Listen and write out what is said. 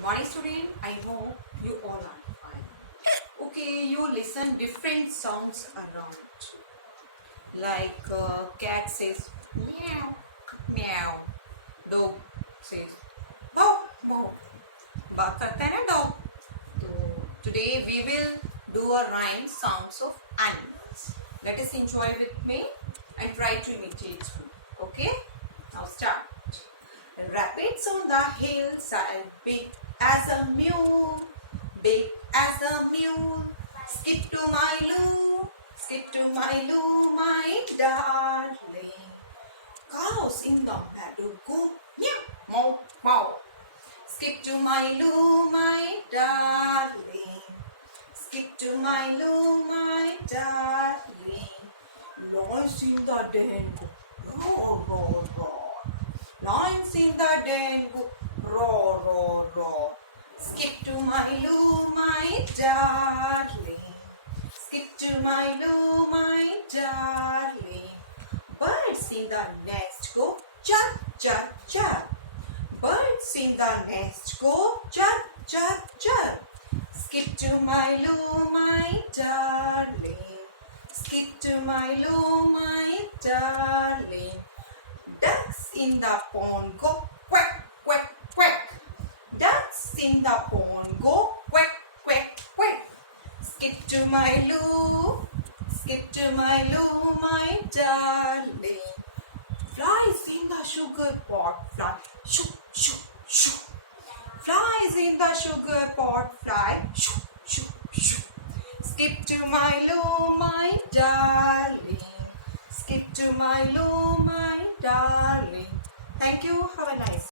Good morning, student. I hope you all are fine. Okay, you listen different sounds around. Like cat says meow, meow. Dog says bow, bow. Bark करता है ना dog. So today we will do a rhyme sounds of animals. Let us enjoy with me and try to imitate me. Okay? Now start. Rabbits on the hillside, big as a mule, big as a mule. Skip to my loo, skip to my loo, my darling. Cows in the meadow go meow, meow, meow. Skip to my loo, my darling. Skip to my loo, my darling. Lions in the den go roar, roar, roar. Lions in the den go roar, roar, roar. Skip to my loo, my darling. Skip to my loo, my darling. Birds in the nest go chirp, chirp, chirp. Birds in the nest go chirp, chirp, chirp. Skip to my loo, my darling. Skip to my loo, my darling. Ducks in the pond go quack, quack, quack. Ducks in the pond go quack, quack, quack. Skip to my loo, skip to my loo, my darling. Flies in the sugar pot fly, shoo, shoo, shoo. Flies in the sugar pot fly, shoo, shoo, shoo. Skip to my loo, my darling. Skip to my loo.